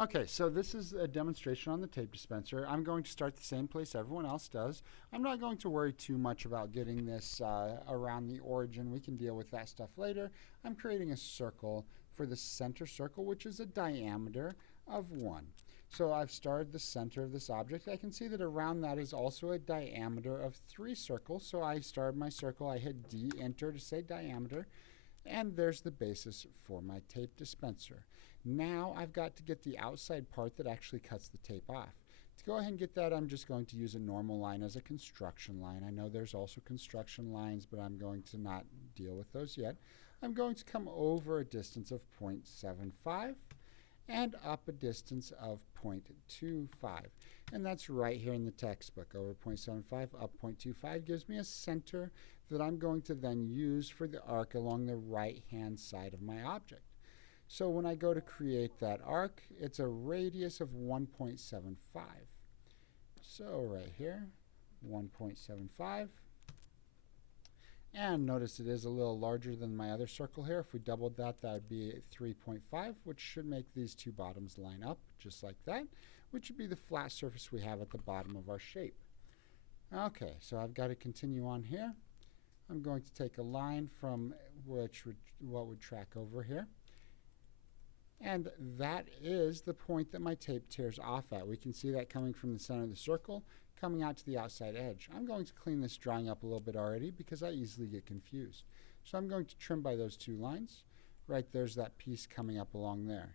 Okay, so this is a demonstration on the tape dispenser. I'm going to start the same place everyone else does. I'm not going to worry too much about getting this around the origin. We can deal with that stuff later. I'm creating a circle for the center circle, which is a diameter of 1. So I've started the center of this object. I can see that around that is also a diameter of 3 circles. So I started my circle. I hit D, enter to say diameter. And there's the basis for my tape dispenser. Now I've got to get the outside part that actually cuts the tape off. To go ahead and get that, I'm just going to use a normal line as a construction line. I know there's also construction lines, but I'm going to not deal with those yet. I'm going to come over a distance of 0.75 and up a distance of 0.25. And that's right here in the textbook. Over 0.75, up 0.25 gives me a center that I'm going to then use for the arc along the right-hand side of my object. So when I go to create that arc, it's a radius of 1.75. So right here, 1.75. And notice it is a little larger than my other circle here. If we doubled that, that would be 3.5, which should make these two bottoms line up just like that, which would be the flat surface we have at the bottom of our shape. Okay, so I've got to continue on here. I'm going to take a line from what would track over here. And that is the point that my tape tears off at. We can see that coming from the center of the circle, coming out to the outside edge. I'm going to clean this drawing up a little bit already because I easily get confused. So I'm going to trim by those two lines. Right there's that piece coming up along there.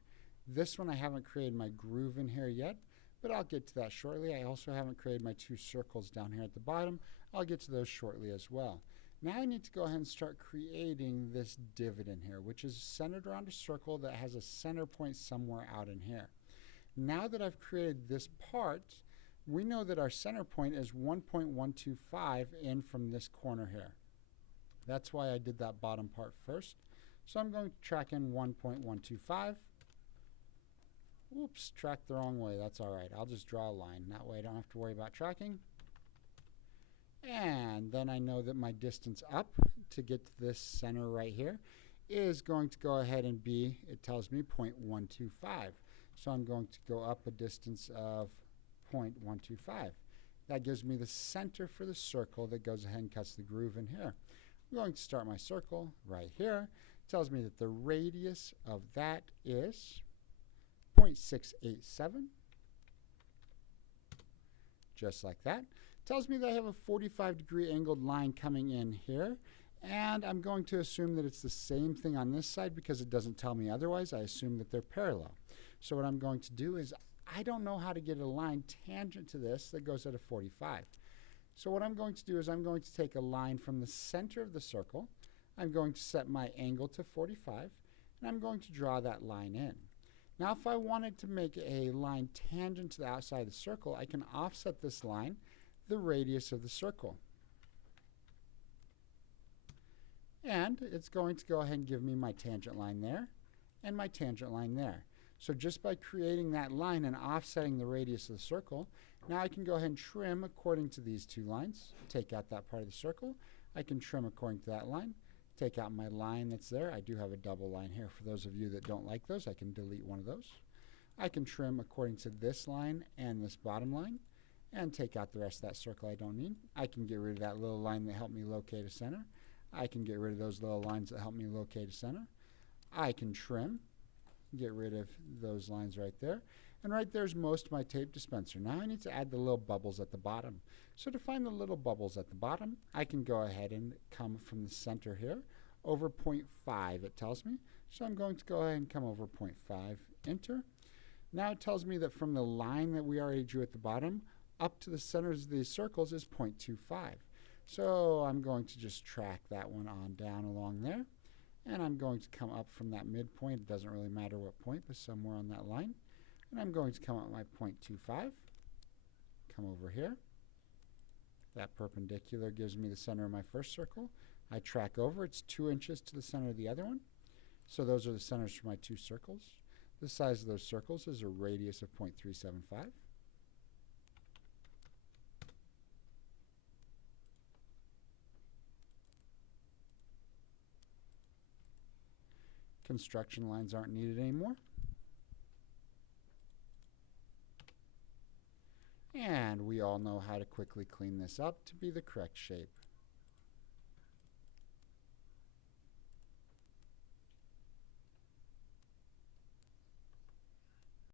This one I haven't created my groove in here yet, but I'll get to that shortly. I also haven't created my two circles down here at the bottom. I'll get to those shortly as well. Now I need to go ahead and start creating this divot in here, which is centered around a circle that has a center point somewhere out in here. Now that I've created this part, we know that our center point is 1.125 in from this corner here. That's why I did that bottom part first. So I'm going to track in 1.125. Oops, tracked the wrong way. That's all right. I'll just draw a line. That way I don't have to worry about tracking. And then I know that my distance up to get to this center right here is going to go ahead and be, it tells me 0.125. So I'm going to go up a distance of 0.125. That gives me the center for the circle that goes ahead and cuts the groove in here. I'm going to start my circle right here. It tells me that the radius of that is 0.687. Just like that. Tells me that I have a 45-degree angled line coming in here, and I'm going to assume that it's the same thing on this side because it doesn't tell me otherwise. I assume that they're parallel. So what I'm going to do is I don't know how to get a line tangent to this that goes at a 45. So what I'm going to do is I'm going to take a line from the center of the circle. I'm going to set my angle to 45, and I'm going to draw that line in. Now if I wanted to make a line tangent to the outside of the circle, I can offset this line the radius of the circle. And it's going to go ahead and give me my tangent line there and my tangent line there. So just by creating that line and offsetting the radius of the circle, now I can go ahead and trim according to these two lines. Take out that part of the circle. I can trim according to that line. Take out my line that's there. I do have a double line here. For those of you that don't like those, I can delete one of those. I can trim according to this line and this bottom line, and take out the rest of that circle I don't need. I can get rid of that little line that helped me locate a center. I can get rid of those little lines that help me locate a center. I can trim, get rid of those lines right there. And right there's most of my tape dispenser. Now I need to add the little bubbles at the bottom. So to find the little bubbles at the bottom, I can go ahead and come from the center here over 0.5 it tells me. So I'm going to go ahead and come over 0.5, enter. Now it tells me that from the line that we already drew at the bottom, up to the centers of these circles is 0.25. So I'm going to just track that one on down along there. And I'm going to come up from that midpoint. It doesn't really matter what point, but somewhere on that line. And I'm going to come up my 0.25. Come over here. That perpendicular gives me the center of my first circle. I track over. It's 2 inches to the center of the other one. So those are the centers for my two circles. The size of those circles is a radius of 0.375. Construction lines aren't needed anymore. And we all know how to quickly clean this up to be the correct shape.